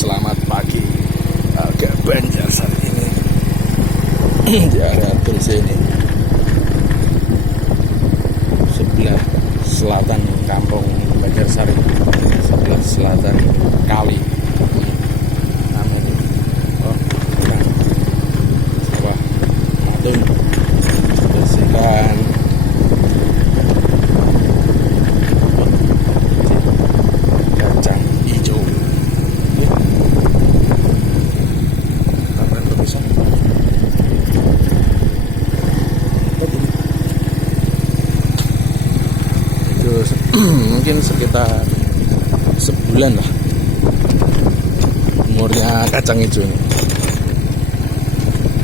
Selamat pagi. Agak banjir saat ini di area Tulsi ini, sebelah selatan kampung Banjarsari, sebelah selatan kali namanya. Oh, bukan. Sawah Matung bersihkan kacang hijau. Mungkin sekitar sebulan lah umurnya kacang hijau ini.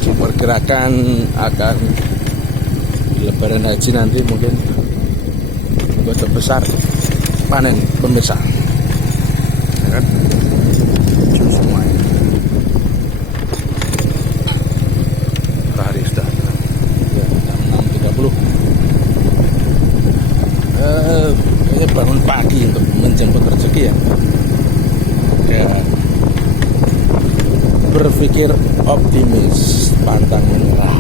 Diperkirakan akan di Lebaran Haji nanti mungkin begitu besar panen pemirsa, ya kan? Hijau semua ini. Matahari sudah jam 6.30. Kayaknya bangun pagi untuk menjemput rezeki ya. Berpikir optimis, pantang menyerah.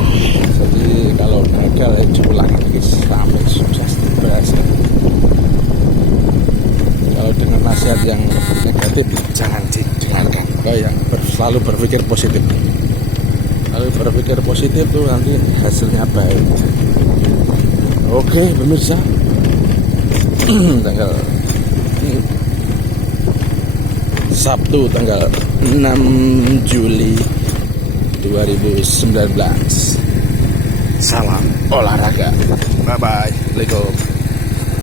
Jadi kalau gagal ya diulang lagi sampai sukses berhasil. Kalau dengan nasihat yang negatif jangan didengarkan. Selalu berpikir positif. Kalau berpikir positif tuh nanti hasilnya baik. Oke pemirsa, tanggal Sabtu tanggal 6 Juli 2019. Salam olahraga. Bye bye. Assalamualaikum.